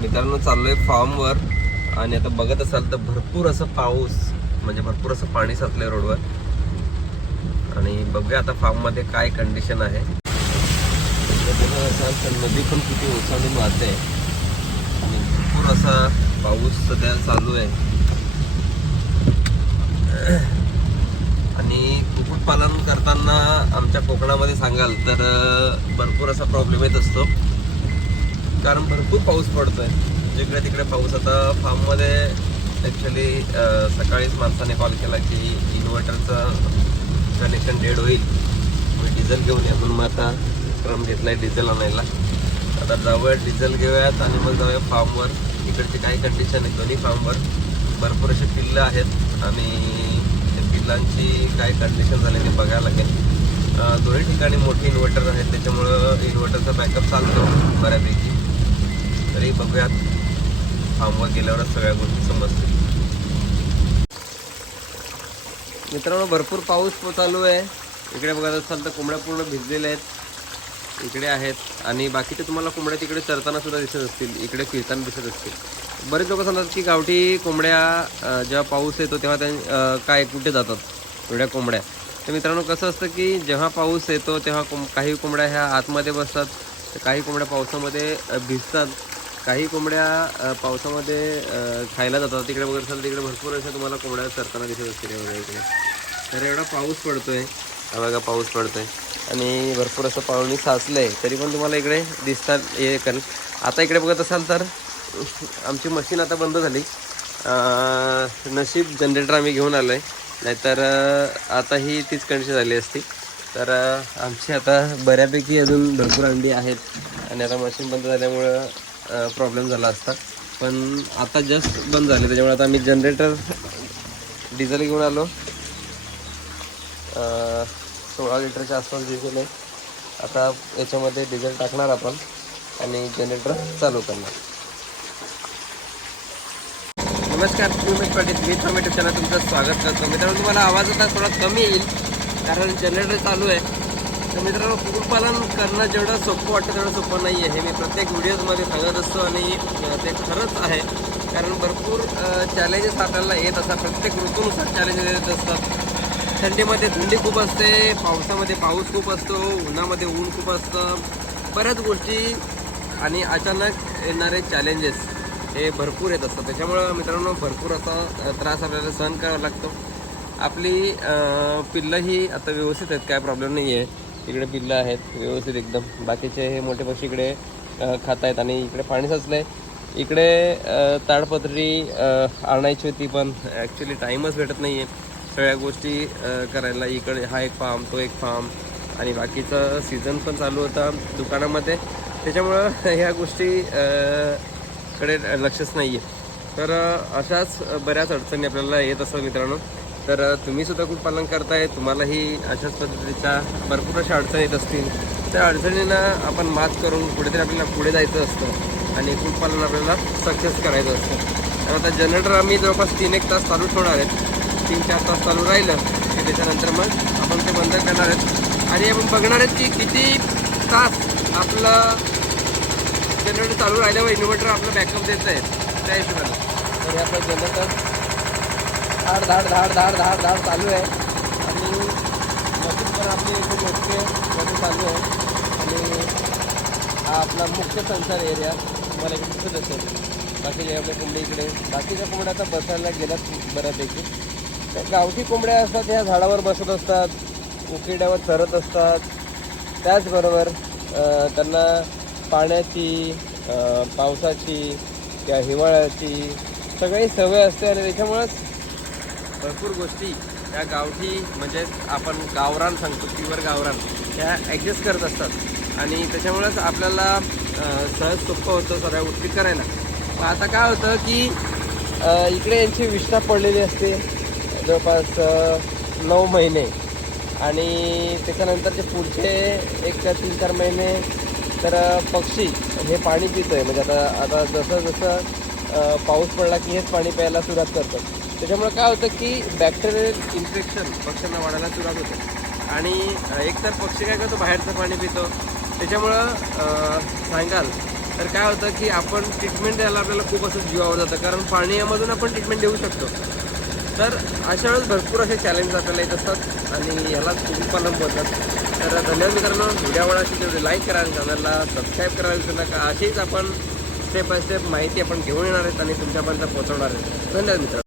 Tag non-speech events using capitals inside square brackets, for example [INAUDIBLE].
मित्रांनो चाललोय फार्मवर आणि आता बघत असाल तर भरपूर असं पाऊस म्हणजे भरपूर असं पाणी साचलंय रोडवर. आणि बघूया आता फार्ममध्ये काय कंडिशन आहे. तर बघत असाल तर नदी पण किती ओसाने वाहते. आणि भरपूर असा पाऊस सध्या चालू आहे. आणि कुक्कुटपालन करताना आमच्या कोकणामध्ये सांगाल तर भरपूर असा प्रॉब्लेम येत असतो. कारण भरपूर पाऊस पडतो आहे जिकडे तिकडे पाऊस. आता फार्ममध्ये ॲक्च्युली सकाळीच माणसाने कॉल केला की इन्व्हर्टरचं कनेक्शन डेड होईल. मी डिझेल घेऊन या म्हणून मग आता क्रम घेतला आहे डिझेल आणायला. आता जाऊया डिझेल घेऊयात आणि मग जाऊया फार्मवर इकडची काही कंडिशन आहे? दोन्ही फार्मवर भरपूर असे पिल्लं आहेत आणि त्या पिल्लांची काय कंडिशन झाली ते बघायला लागेल. दोन्ही ठिकाणी मोठी इन्व्हर्टर आहेत. त्याच्यामुळं इन्व्हर्टरचा बॅकअप चालतो बऱ्यापैकी. तरी बघूयात. फार्मवर गेल्यावरच सगळ्या गोष्टी समजतील. मित्रांनो भरपूर पाऊस चालू आहे. इकडे बघत असाल तर कोंबड्या पूर्ण भिजलेल्या आहेत. इकडे आहेत. आणि बाकीचे तुम्हाला कोंबड्या तिकडे चरताना सुद्धा दिसत असतील. इकडे फिरताना दिसत असतील. बरेच लोक सांगतात की गावठी कोंबड्या जेव्हा पाऊस येतो तेव्हा त्या काय कुठे जातात? एवढ्या कोंबड्या. तर मित्रांनो कसं असतं की जेव्हा पाऊस येतो तेव्हा कोंब काही कोंबड्या ह्या आतमध्ये बसतात. तर काही कोंबड्या पावसामध्ये भिजतात. काही कोंबड्या पावसामध्ये खायला जातात. तिकडे बघत असाल तिकडे भरपूर अशा तुम्हाला कोंबड्या चरताना दिसत असतील एवढ्या इकडे. तर एवढा पाऊस पडतोय. हा बघा पाऊस पडतोय. आणि भरपूर असं पाणी साचलंय. तरी पण तुम्हाला इकडे दिसतात हे कारण आता इकडे बघत असाल तर आमची मशीन आता बंद झाली. नशीब जनरेटर आम्ही घेऊन आलो आहे नाहीतर आता ही तीच कंडिशन झाली असती. तर आमची आता बऱ्यापैकी अजून भरपूर अंडी आहेत. आणि आता मशीन बंद झाल्यामुळं प्रॉब्लेम झाला असता. पण आता जस्ट बंद झाले. त्याच्यामुळे आता आम्ही जनरेटर डिझेल घेऊन आलो. सोळा लिटरच्या आसपास डिझेल आहे. आता याच्यामध्ये डिझेल टाकणार आपण आणि जनरेटर चालू करणार. नमस्कार मी पाटील. मी टोमॅटो चॅनल तुमचं स्वागत करतो. मित्रांनो तुम्हाला आवाज आता थोडा कमी येईल कारण जनरेटर चालू आहे. तर मित्रांनो कुक्कुटपालन करणं जेवढं सोपं वाटतं तेवढं सोपं नाही आहे हे मी प्रत्येक व्हिडिओजमध्ये सांगत असतो आणि ते खरंच आहे. कारण भरपूर चॅलेंजेस आपल्याला येत असतात. प्रत्येक ऋतूनुसार चॅलेंजेस येत असतात. थंडीमध्ये थंडी खूप असते पावसामध्ये पाऊस खूप असतो उन्हामध्ये ऊन खूप असतं. बऱ्याच गोष्टी आणि अचानक येणारे चॅलेंजेस हे भरपूर येत असतात. त्याच्यामुळं मित्रांनो भरपूर असा त्रास आपल्याला सहन करावा लागतो. आपली पिल्लंही पिल्लं ही आता व्यवस्थित आहेत काय प्रॉब्लेम नाही आहे इकडे पिल्लं आहेत व्यवस्थित एकदम. बाकीचे हे मोठे पक्षी इकडे खात आहेत आणि इकडे पाणी साचलं आहे इकडे ताडपत्री आणायची होती पण ॲक्च्युली टाईमच भेटत नाही आहे सगळ्या गोष्टी करायला इकडे हा एक फार्म तो एक फार्म आणि बाकीचं सीझन पण चालू होता दुकानामध्ये. त्याच्यामुळं [LAUGHS] ह्या गोष्टी कडे लक्षच नाही आहे तर अशाच बऱ्याच अडचणी आपल्याला येत असतात मित्रांनो. तर तुम्ही सुद्धा कुक्कुटपालन करताय. तुम्हालाही अशाच पद्धतीच्या भरपूर अशा अडचणी येत असतील. त्या अडचणींना आपण मात करून कुठेतरी आपल्याला पुढे जायचं असतं आणि कुक्कुटपालन आपल्याला सक्सेस करायचं असतं. तर आता जनरेटर आम्ही जवळपास तीन एक तास चालू ठेवणार आहेत. तीन चार तास चालू राहिलं की त्याच्यानंतर मग आपण ते बंद करणार आहेत. आणि आपण बघणार आहेत की किती तास आपलं जनरेटर चालू राहिल्यावर इन्व्हर्टर आपलं बॅकअप देत आहे त्या हिशोबाने. तर हे आपलं जनरेटर धाड धाड धाड धाड धाड धाड चालू आहे. आणि मशीन पण आपली एकदम मोठे आहे मशीन चालू आहे. आणि हा आपला मुख्य संचार एरिया तुम्हाला इकडे दिसत असेल. बाकीचे आपल्या कोंबडी इकडे. बाकीच्या कोंबड्या आता बसायला गेल्यात बऱ्यापैकी. तर गावठी कोंबड्या असतात ह्या झाडावर बसत असतात उकिड्यावर चरत असतात. त्याचबरोबर त्यांना पाण्याची पावसाची किंवा हिवाळ्याची सगळी सवय असते आणि त्याच्यामुळंच भरपूर गोष्टी त्या गावठी म्हणजेच आपण गावरान सांगतो प्युअर गावरान त्या ॲडजस्ट करत असतात. आणि त्याच्यामुळेच आपल्याला सहज सोपं होतं सगळ्या गोष्टी करायला. पण आता काय होतं की इकडे यांची विष्ठा पडलेली असते जवळपास नऊ महिने. आणि त्याच्यानंतरचे पुढचे एक तीन चार महिने तर पक्षी हे पाणी पित आहे म्हणजे आता आता जसं जसं पाऊस पडला की हेच पाणी प्यायला सुरुवात करतात. त्याच्यामुळे काय होतं की बॅक्टेरियल इन्फेक्शन पक्ष्यांना वाढायला सुरुवात होते. आणि एकतर पक्षी काय करतो बाहेरचं पाणी पितो. त्याच्यामुळं सांगाल तर काय होतं की आपण ट्रीटमेंट द्यायला आपल्याला खूप असं जीवावर जातं. कारण पाण्यामधून आपण ट्रीटमेंट देऊ शकतो. तर अशा वेळेस भरपूर असे चॅलेंज आपल्याला येत असतात आणि याला कुक्कुटपालन बोलतात तर धन्यवाद मित्रांनो. व्हिडिओ आवडला असेल तेवढे लाईक करा चॅनलला सबस्क्राईब करायला विसरू नका. अशीच आपण स्टेप बाय स्टेप माहिती आपण घेऊन येणार आहेत आणि तुमच्यापर्यंत पोहोचवणार आहेत. धन्यवाद मित्रांनो.